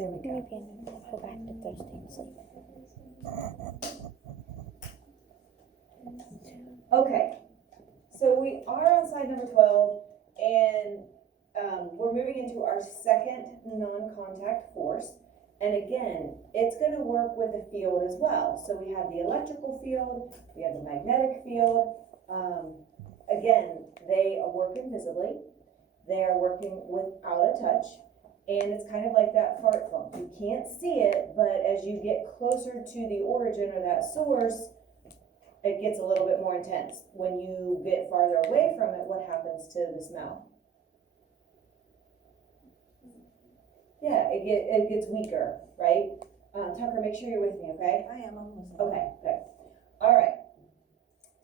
There we go. Maybe I'll go back to Thursday and sleep. Okay, so we are on slide number 12, and we're moving into our second non-contact force. And again, it's going to work with the field as well. So we have the electrical field, we have the magnetic field. Again, they work invisibly. They are working without a touch. And it's kind of like that fart phone. You can't see it, but as you get closer to the origin or that source, it gets a little bit more intense. When you get farther away from it, what happens to the smell? Yeah, it gets weaker, right? Tucker, make sure you're with me, okay? I am, I'm listening. Okay, good. All right.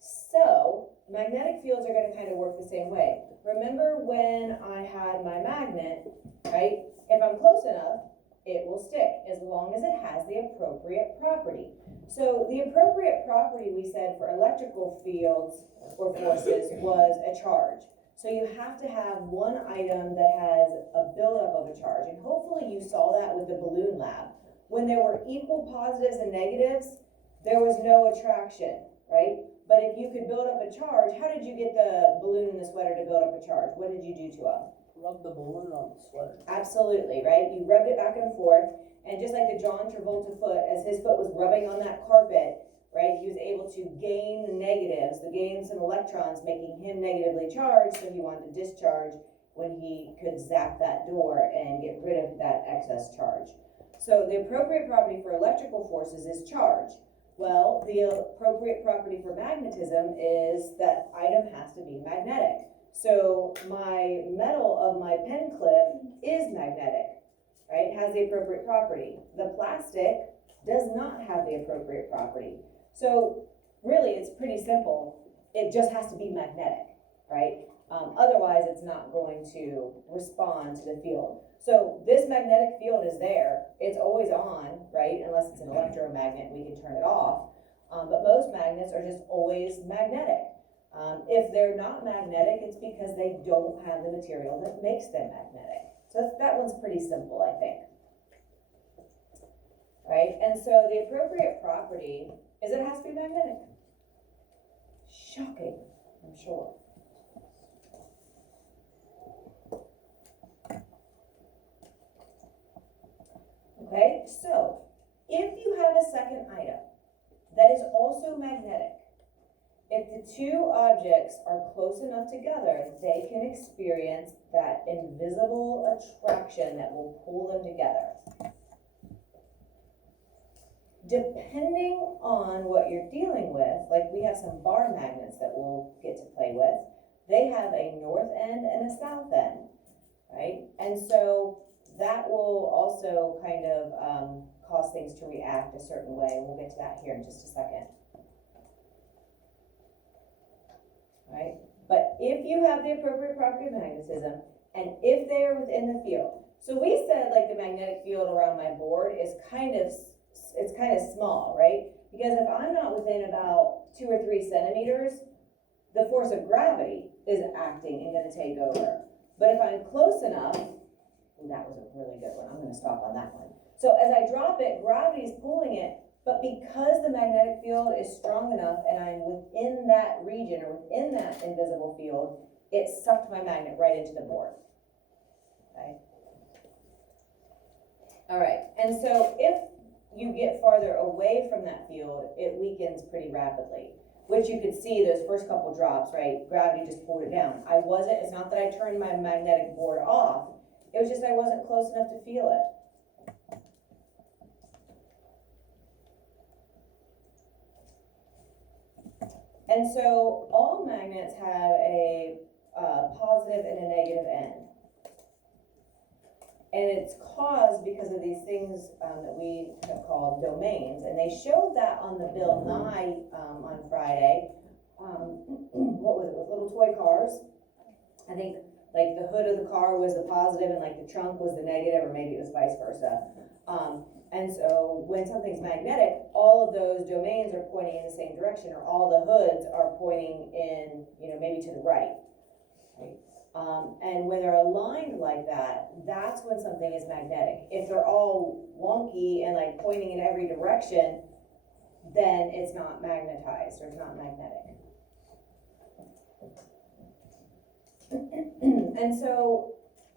So magnetic fields are going to kind of work the same way. Remember when I had my magnet, right? If I'm close enough, it will stick as long as it has the appropriate property. So the appropriate property, we said, for electrical fields or forces was a charge. So you have to have one item that has a buildup of a charge. And hopefully you saw that with the balloon lab. When there were equal positives and negatives, there was no attraction, right? But if you could build up a charge, how did you get the balloon and the sweater to build up a charge? What did you do to them? Rub the balloon on the sweater. Absolutely, right? You rubbed it back and forth. And just like the John Travolta foot, as his foot was rubbing on that carpet, right, he was able to gain the negatives, gain some electrons, making him negatively charged, so he wanted to discharge when he could zap that door and get rid of that excess charge. So the appropriate property for electrical forces is charge. Well, the appropriate property for magnetism is that item has to be magnetic. So my metal of my pen clip is magnetic, right? It has the appropriate property. The plastic does not have the appropriate property. So really, it's pretty simple. It just has to be magnetic, right? Otherwise, it's not going to respond to the field. So this magnetic field is there. It's always on, right? Unless it's an electromagnet, we can turn it off. But most magnets are just always magnetic. If they're not magnetic, it's because they don't have the material that makes them magnetic. So that one's pretty simple, I think. Right? And so the appropriate property is it has to be magnetic. Shocking, I'm sure. Okay, so if you have a second item that is also magnetic, if the two objects are close enough together, they can experience that invisible attraction that will pull them together. Depending on what you're dealing with, like we have some bar magnets that we'll get to play with, they have a north end and a south end, right? And so that will also kind of cause things to react a certain way. We'll get to that here in just a second. Right? But if you have the appropriate property of magnetism, and if they are within the field, so we said like the magnetic field around my board is kind of small, right? Because if I'm not within about 2 or 3 centimeters, the force of gravity is acting and going to take over. But if I'm close enough, and that was a really good one, I'm going to stop on that one. So as I drop it, gravity is pulling it, but because the magnetic field is strong enough and I'm within that region or within that invisible field, it sucked my magnet right into the board. Okay. All right, and so if you get farther away from that field, it weakens pretty rapidly, which you could see those first couple drops, right? Gravity just pulled it down. It's not that I turned my magnetic board off, it was just I wasn't close enough to feel it. And so all magnets have a positive and a negative end. And it's caused because of these things that we have called domains. And they showed that on the Bill Nye on Friday. What was it, with little toy cars? I think like the hood of the car was the positive and like the trunk was the negative, or maybe it was vice versa. And so when something's magnetic, all of those domains are pointing in the same direction, or all the hoods are pointing in, maybe to the right. Right? And when they're aligned like that, that's when something is magnetic. If they're all wonky and like pointing in every direction, then it's not magnetized or it's not magnetic. And so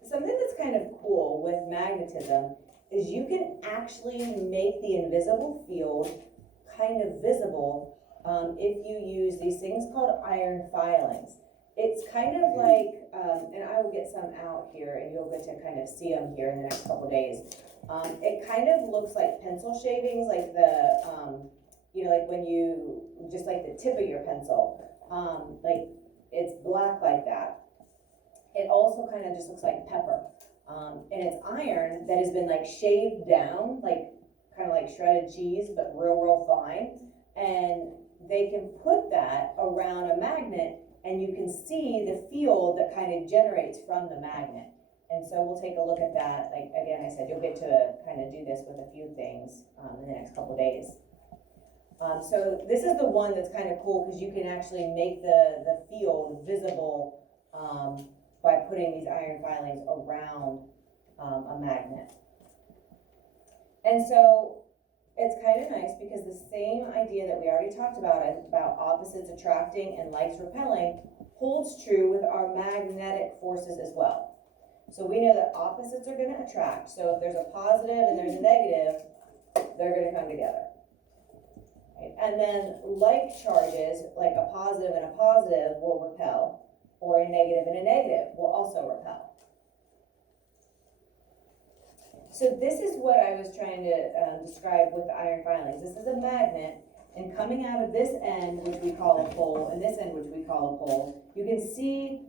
something that's kind of cool with magnetism is you can actually make the invisible field kind of visible if you use these things called iron filings. It's kind of like, and I will get some out here and you'll get to kind of see them here in the next couple days. It kind of looks like pencil shavings, like the, you know, like when you, just like the tip of your pencil, like it's black like that. It also kind of just looks like pepper. And it's iron that has been like shaved down, like kind of like shredded cheese, but real fine. And they can put that around a magnet and you can see the field that kind of generates from the magnet. And so we'll take a look at that. Like, again, I said, you'll get to kind of do this with a few things in the next couple days. So this is the one that's kind of cool because you can actually make the field visible by putting these iron filings around a magnet. And so it's kind of nice because the same idea that we already talked about opposites attracting and likes repelling holds true with our magnetic forces as well. So we know that opposites are going to attract. So if there's a positive and there's a negative, they're going to come together. Right? And then like charges, like a positive and a positive will repel, or a negative and a negative will also repel. So this is what I was trying to describe with the iron filings. This is a magnet, and coming out of this end, which we call a pole, and this end, which we call a pole, you can see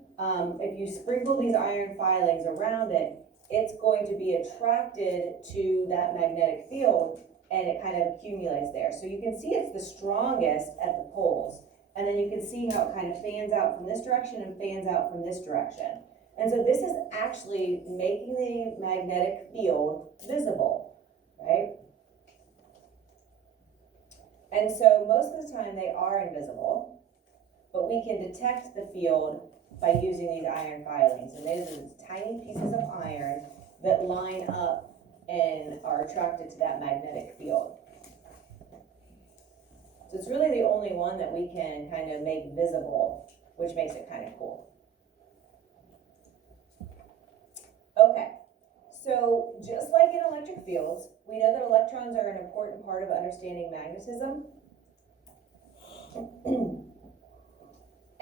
if you sprinkle these iron filings around it, it's going to be attracted to that magnetic field, and it kind of accumulates there. So you can see it's the strongest at the poles, and then you can see how it kind of fans out from this direction and fans out from this direction. And so this is actually making the magnetic field visible, right? And so most of the time they are invisible, but we can detect the field by using these iron filings. And these are tiny pieces of iron that line up and are attracted to that magnetic field. So it's really the only one that we can kind of make visible, which makes it kind of cool. Okay, so just like in electric fields, we know that electrons are an important part of understanding magnetism.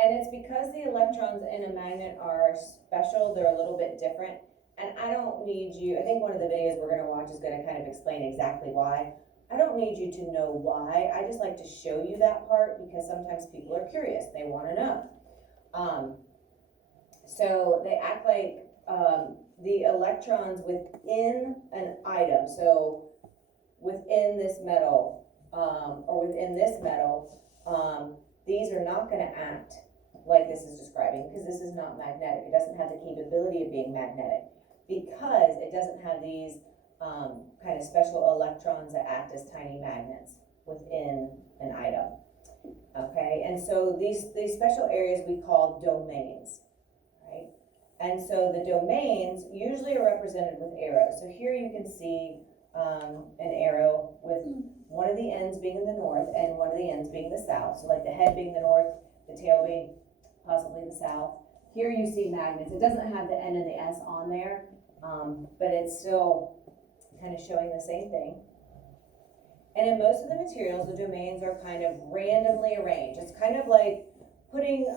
And it's because the electrons in a magnet are special, they're a little bit different. And I don't need you, I think one of the videos we're gonna watch is gonna kind of explain exactly why. I don't need you to know why, I just like to show you that part because sometimes people are curious, they wanna know. So they act like the electrons within an item, so within this metal, or within this metal, these are not going to act like this is describing because this is not magnetic. It doesn't have the capability of being magnetic because it doesn't have these kind of special electrons that act as tiny magnets within an item. Okay, and so these special areas we call domains, right? And so the domains usually are represented with arrows. So here you can see an arrow with one of the ends being in the north and one of the ends being the south. So like the head being the north, the tail being possibly the south. Here you see magnets. It doesn't have the N and the S on there, but it's still kind of showing the same thing. And in most of the materials, the domains are kind of randomly arranged. It's kind of like putting,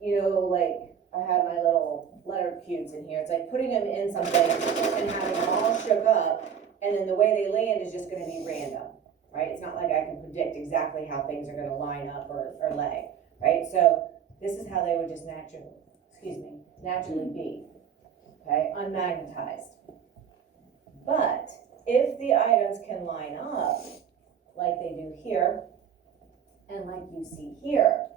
you know, like I have my little letter cubes in here. It's like putting them in something and having them all shook up, and then the way they land is just going to be random, right? It's not like I can predict exactly how things are going to line up or lay, right? So this is how they would just naturally be, okay, unmagnetized. But if the items can line up like they do here, and like you see here,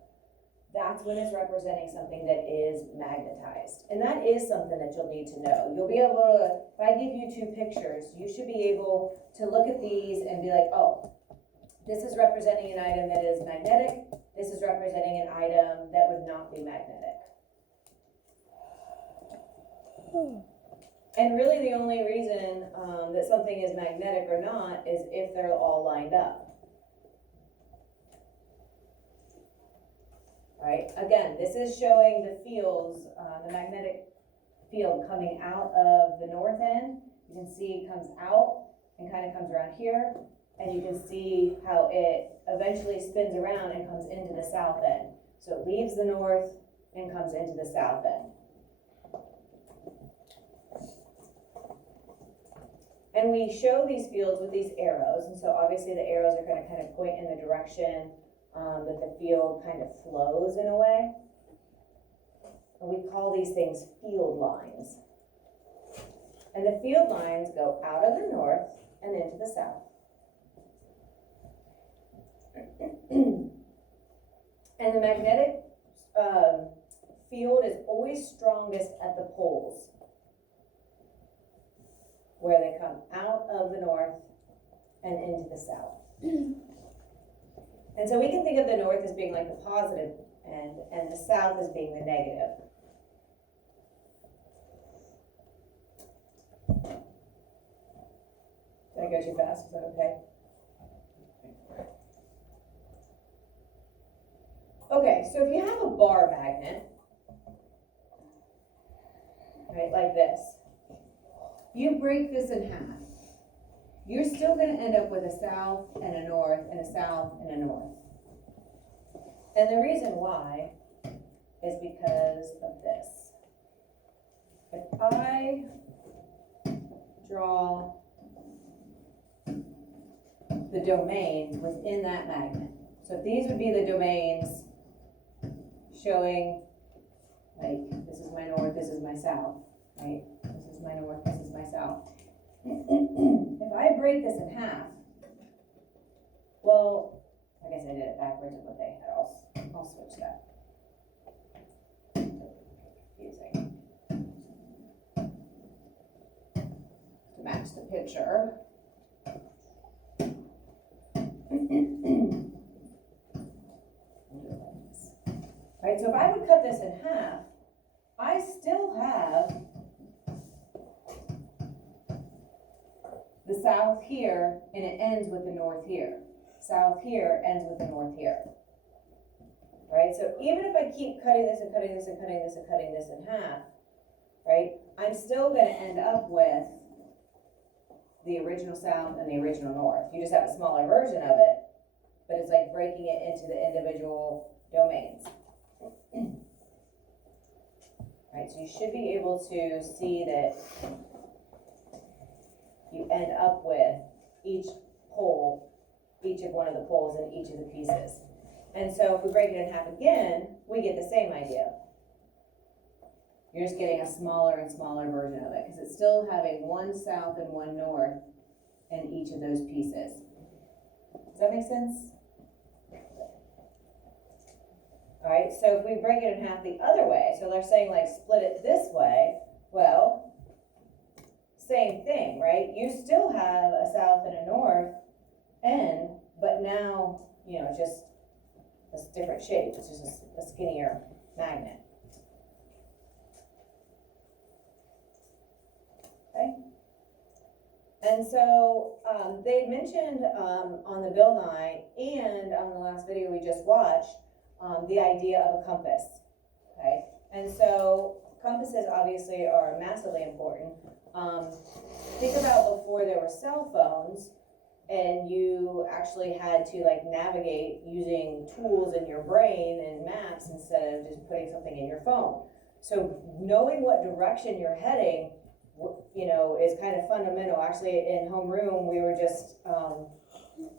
that's when it's representing something that is magnetized. And that is something that you'll need to know. You'll be able to, if I give you two pictures, you should be able to look at these and be like, oh, this is representing an item that is magnetic. This is representing an item that would not be magnetic. And really the only reason, that something is magnetic or not is if they're all lined up. Right, again, this is showing the fields, the magnetic field coming out of the north end. You can see it comes out and kind of comes around here, and you can see how it eventually spins around and comes into the south end. So it leaves the north and comes into the south end. And we show these fields with these arrows, and so obviously the arrows are going to kind of point in the direction that the field kind of flows in a way. And we call these things field lines. And the field lines go out of the north and into the south. And the magnetic field is always strongest at the poles, where they come out of the north and into the south. And so we can think of the north as being like the positive end and the south as being the negative. Did I go too fast? Is that okay? Okay, so if you have a bar magnet, right, like this, you break this in half, you're still going to end up with a south and a north and a south and a north. And the reason why is because of this. If I draw the domains within that magnet, so these would be the domains showing, like, this is my north, this is my south, right? This is my north, this is my south. If I break this in half, well, I guess I did it backwards of what they had. I'll switch that. Confusing. To match the picture. Right, so if I would cut this in half, I still have the south here, and it ends with the north here. South here ends with the north here. Right, so even if I keep cutting this and cutting this and cutting this and cutting this in half, right, I'm still going to end up with the original south and the original north. You just have a smaller version of it, but it's like breaking it into the individual domains. Right, so you should be able to see that you end up with each pole, each of one of the poles in each of the pieces. And so if we break it in half again, we get the same idea. You're just getting a smaller and smaller version of it, because it's still having one south and one north in each of those pieces. Does that make sense? All right, so if we break it in half the other way, so they're saying like split it this way, well, same thing, right? You still have a south and a north end, but now, you know, just a different shape. It's just a skinnier magnet. Okay. And so they mentioned on the Bill Nye and on the last video we just watched, the idea of a compass. Okay. And so compasses obviously are massively important. Think about before there were cell phones and you actually had to like navigate using tools in your brain and maps instead of just putting something in your phone. So knowing what direction you're heading, you know, is kind of fundamental. Actually, in homeroom, we were just,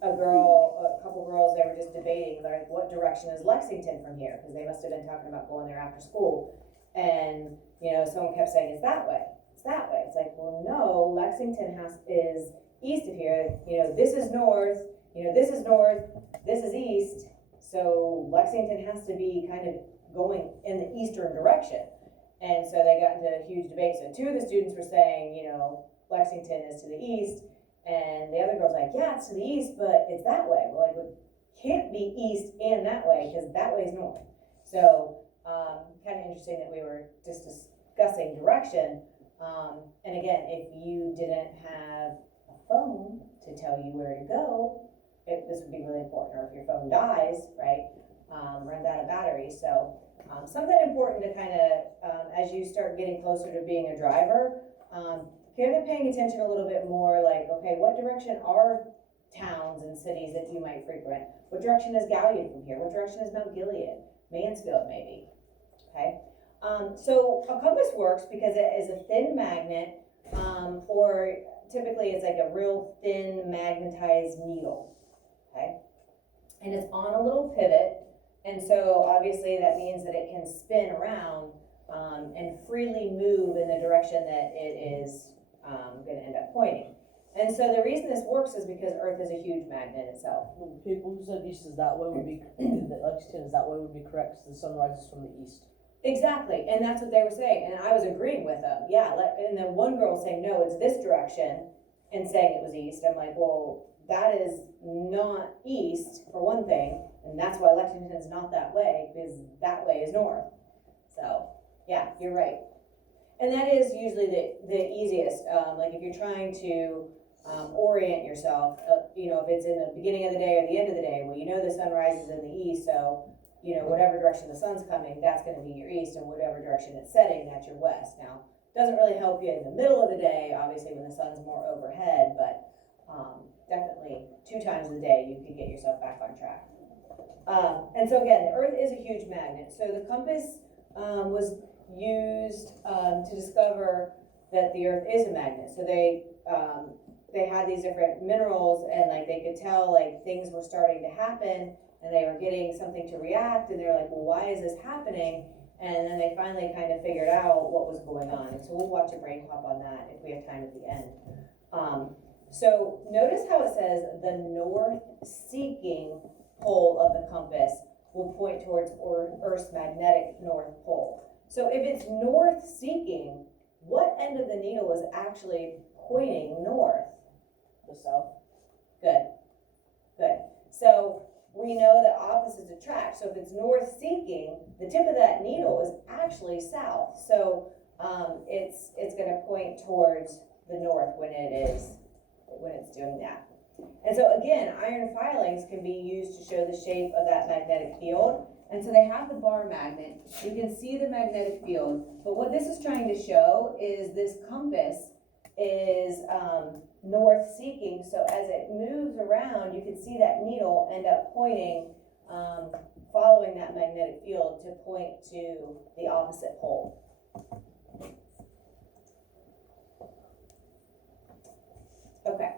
a couple girls, they were just debating, like, what direction is Lexington from here? Because they must have been talking about going there after school. And, you know, someone kept saying, it's that way, it's that way. It's like, well, no, Lexington is east of here. You know, this is north, you know, this is north, this is east. So Lexington has to be kind of going in the eastern direction. And so they got into a huge debate. So two of the students were saying, you know, Lexington is to the east. And the other girl's like, yeah, it's to the east, but it's that way. Well, like, it can't be east and that way, because that way is north. So kind of interesting that we were just discussing direction. And again, if you didn't have a phone to tell you where to go, this would be really important. Or if your phone dies, right, runs out of battery. So something important to kind of, as you start getting closer to being a driver, kind of paying attention a little bit more, like, okay, what direction are towns and cities that you might frequent? What direction is Gallaudet from here? What direction is Mount Gilead? Mansfield, maybe, okay? So a compass works because it is a thin magnet, or typically it's like a real thin magnetized needle, okay? And it's on a little pivot, and so obviously that means that it can spin around and freely move in the direction that it is going to end up pointing. And so the reason this works is because Earth is a huge magnet itself. The people who said east is that way would be, that Lexington is that way would be correct, 'cause the sun rises from the east. Exactly, and that's what they were saying, and I was agreeing with them. Yeah, and then one girl was saying, no, it's this direction, and saying it was east. I'm like, well, that is not east, for one thing, and that's why Lexington is not that way, because that way is north. So, yeah, you're right. And that is usually the easiest, like if you're trying to orient yourself, if it's in the beginning of the day or the end of the day, well, you know the sun rises in the east, so, whatever direction the sun's coming, that's gonna be your east, and whatever direction it's setting, that's your west. Now, doesn't really help you in the middle of the day, obviously, when the sun's more overhead, but definitely 2 times a day, you could get yourself back on track. And so again, the Earth is a huge magnet. So the compass was used to discover that the Earth is a magnet. So they had these different minerals, and like they could tell like things were starting to happen, and they were getting something to react, and they're like, well, why is this happening? And then they finally kind of figured out what was going on. And so we'll watch a brain pop on that if we have time at the end. So notice how it says the north-seeking pole of the compass will point towards Earth's magnetic north pole. So if it's north-seeking, what end of the needle is actually pointing north? The south. Good. So we know that opposites attract. So if it's north-seeking, the tip of that needle is actually south. So it's going to point towards the north when it's doing that. And so again, iron filings can be used to show the shape of that magnetic field. And so they have the bar magnet. You can see the magnetic field. But what this is trying to show is this compass is north-seeking. So as it moves around, you can see that needle end up pointing, following that magnetic field to point to the opposite pole. Okay.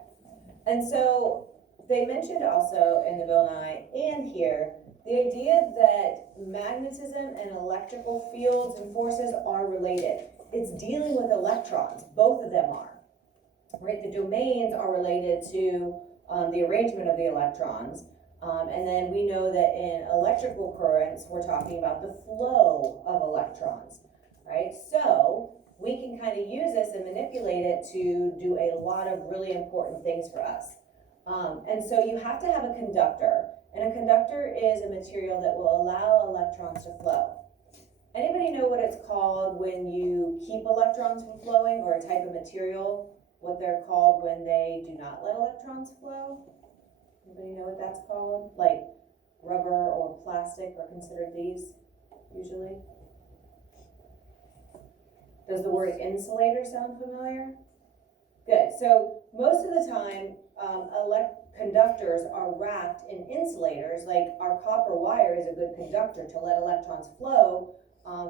And so they mentioned also in the Bill Nye and here the idea that magnetism and electrical fields and forces are related. It's dealing with electrons, both of them are, right? The domains are related to the arrangement of the electrons. And then we know that in electrical currents, we're talking about the flow of electrons, right? So we can kind of use this and manipulate it to do a lot of really important things for us. And so you have to have a conductor, and a conductor is a material that will allow electrons to flow. Anybody know what it's called when you keep electrons from flowing, or a type of material, what they're called when they do not let electrons flow? Anybody know what that's called? Like rubber or plastic are considered these, usually. Does the word insulator sound familiar? Good. So most of the time, conductors are wrapped in insulators. Like our copper wire is a good conductor to let electrons flow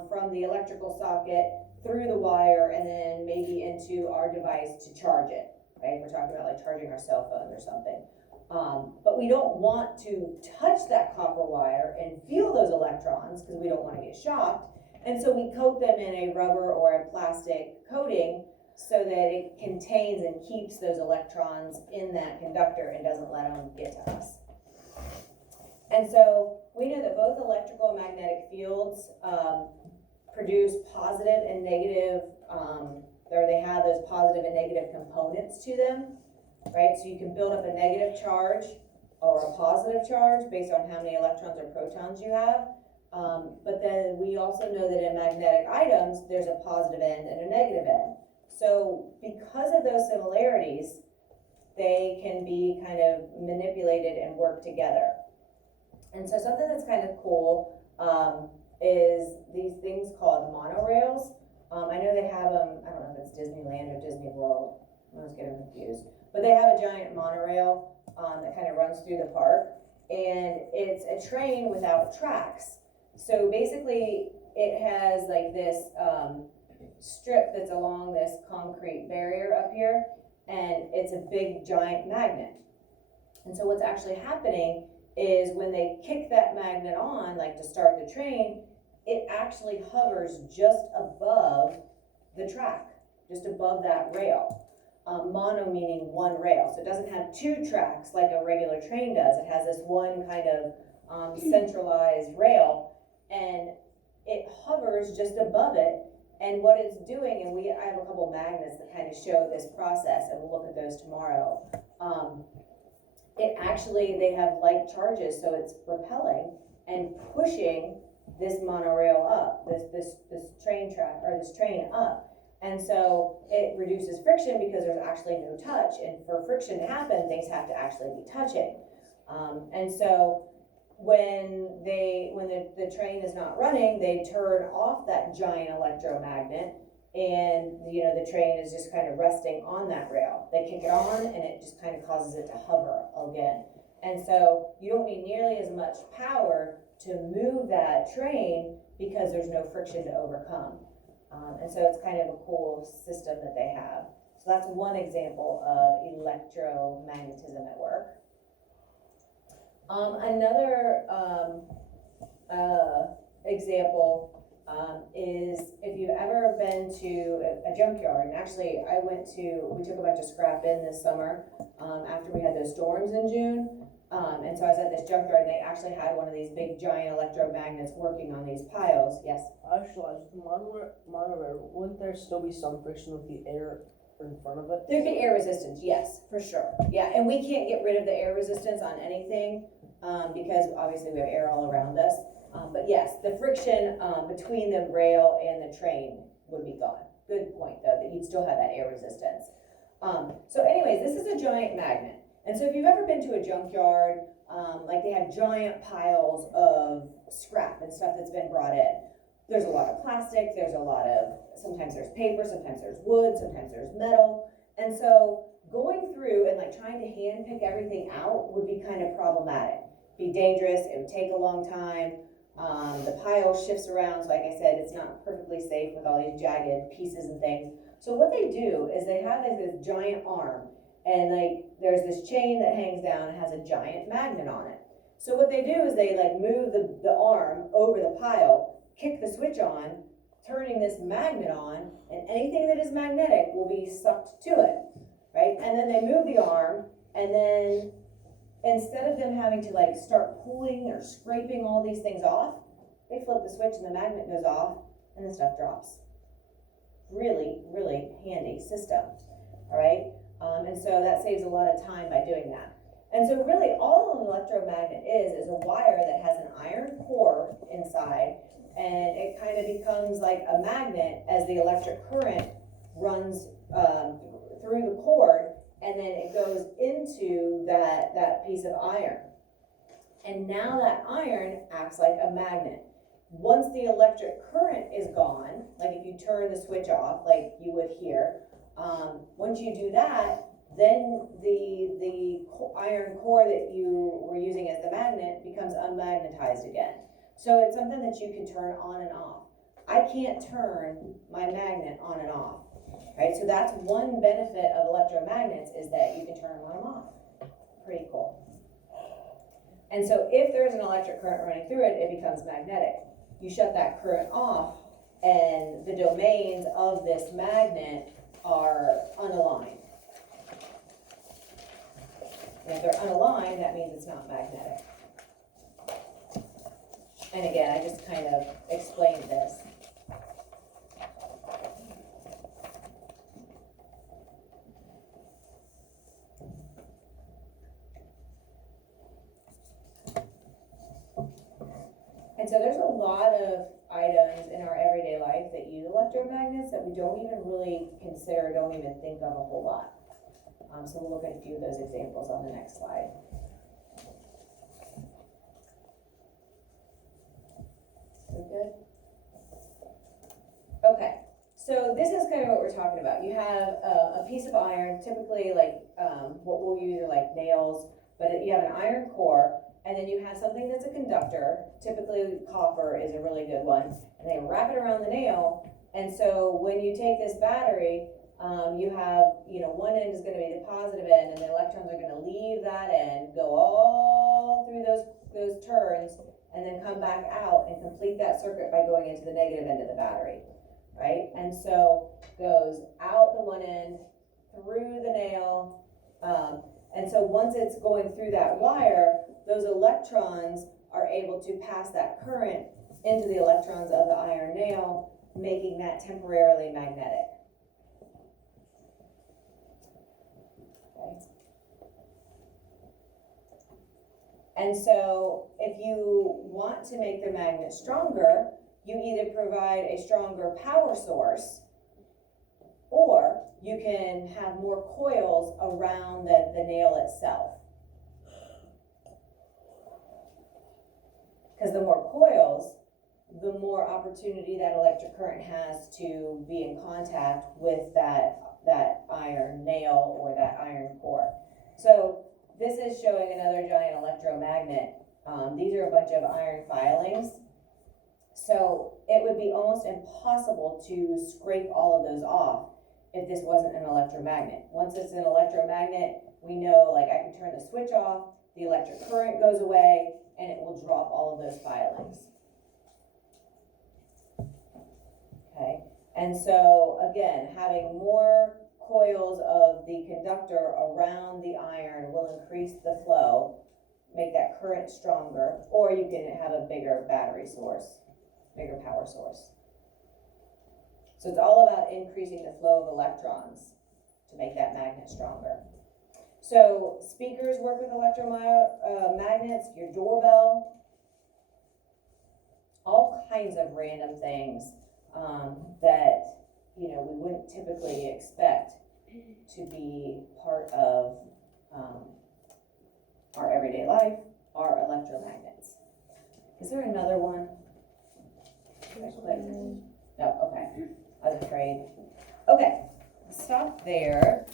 from the electrical socket through the wire and then maybe into our device to charge it. Right? We're talking about like charging our cell phone or something. But we don't want to touch that copper wire and feel those electrons because we don't want to get shocked. And so we coat them in a rubber or a plastic coating so that it contains and keeps those electrons in that conductor and doesn't let them get to us. And so we know that both electrical and magnetic fields produce positive and negative, or they have those positive and negative components to them, right? So you can build up a negative charge or a positive charge based on how many electrons or protons you have. But then we also know that in magnetic items, there's a positive end and a negative end. So because of those similarities, they can be kind of manipulated and work together. And so something that's kind of cool is these things called monorails. I know they have them, I don't know if it's Disneyland or Disney World, I always get them confused. But they have a giant monorail that kind of runs through the park. And it's a train without tracks. So basically, it has like this strip that's along this concrete barrier up here, and it's a big giant magnet. And so what's actually happening is when they kick that magnet on, like to start the train, it actually hovers just above the track, just above that rail. Mono meaning one rail, so it doesn't have two tracks like a regular train does. It has this one kind of centralized rail, and it hovers just above it. And what it's doing, and I have a couple magnets that kind of show this process, and we'll look at those tomorrow. They have like charges, so it's propelling and pushing this monorail up, this train track, or this train up. And so it reduces friction because there's actually no touch, and for friction to happen, things have to actually be touching. And so when the train is not running, they turn off that giant electromagnet, and the train is just kind of resting on that rail. They kick it on, and it just kind of causes it to hover again. And so you don't need nearly as much power to move that train because there's no friction to overcome. And so it's kind of a cool system that they have. So that's one example of electromagnetism at work. Another example is if you've ever been to a junkyard, and actually we took a bunch of scrap in this summer after we had those storms in June. And so I was at this junkyard, and they actually had one of these big giant electromagnets working on these piles. Yes? Actually, the monorail, wouldn't there still be some friction with the air in front of it? There'd be air resistance, yes, for sure. Yeah, and we can't get rid of the air resistance on anything because obviously we have air all around us. But yes, the friction between the rail and the train would be gone. Good point, though, that you'd still have that air resistance. So anyways, this is a giant magnet. And so if you've ever been to a junkyard, like they have giant piles of scrap and stuff that's been brought in. There's a lot of plastic, sometimes there's paper, sometimes there's wood, sometimes there's metal. And so going through and like trying to hand pick everything out would be kind of problematic. Be dangerous, it would take a long time. The pile shifts around, so like I said, it's not perfectly safe with all these jagged pieces and things. So what they do is they have this giant arm, and like there's this chain that hangs down and has a giant magnet on it. So what they do is they like move the arm over the pile, kick the switch on, turning this magnet on, and anything that is magnetic will be sucked to it, right? And then they move the arm, and then instead of them having to like start pulling or scraping all these things off, they flip the switch and the magnet goes off and the stuff drops. Really, really handy system, all right? And so that saves a lot of time by doing that. And so really all an electromagnet is a wire that has an iron core inside, and it kind of becomes like a magnet as the electric current runs through the cord, and then it goes into that piece of iron. And now that iron acts like a magnet. Once the electric current is gone, like if you turn the switch off, like you would here, once you do that, then the iron core that you were using as the magnet becomes unmagnetized again. So it's something that you can turn on and off. I can't turn my magnet on and off, right? So that's one benefit of electromagnets, is that you can turn them on and off. Pretty cool. And so if there's an electric current running through it, it becomes magnetic. You shut that current off, and the domains of this magnet are unaligned. And if they're unaligned, that means it's not magnetic. And again, I just kind of explained this. And so there's a lot of items in our everyday life that use electromagnets that we don't even really consider, don't even think of a whole lot. So we'll look at a few of those examples on the next slide. We good? Okay, so this is kind of what we're talking about. You have a piece of iron, typically like what we'll use are like nails, but you have an iron core, and then you have something that's a conductor, typically copper is a really good one, and they wrap it around the nail, and so when you take this battery, you have, one end is gonna be the positive end, and the electrons are gonna leave that end, go all through those turns, and then come back out and complete that circuit by going into the negative end of the battery, right? And so goes out the one end, through the nail, and so once it's going through that wire, those electrons are able to pass that current into the electrons of the iron nail, making that temporarily magnetic. Okay. And so if you want to make the magnet stronger, you either provide a stronger power source, or you can have more coils around the nail itself. Because the more coils, the more opportunity that electric current has to be in contact with that iron nail or that iron core. So this is showing another giant electromagnet. These are a bunch of iron filings. So it would be almost impossible to scrape all of those off if this wasn't an electromagnet. Once it's an electromagnet, we know, like, I can turn the switch off, the electric current goes away, and it will drop all of those filings. Okay, and so again, having more coils of the conductor around the iron will increase the flow, make that current stronger, or you can have a bigger battery source, bigger power source. So it's all about increasing the flow of electrons to make that magnet stronger. So speakers work with electromagnets, your doorbell, all kinds of random things that we wouldn't typically expect to be part of our everyday life are electromagnets. Is there another one? No, okay. I was afraid. Okay, stop there.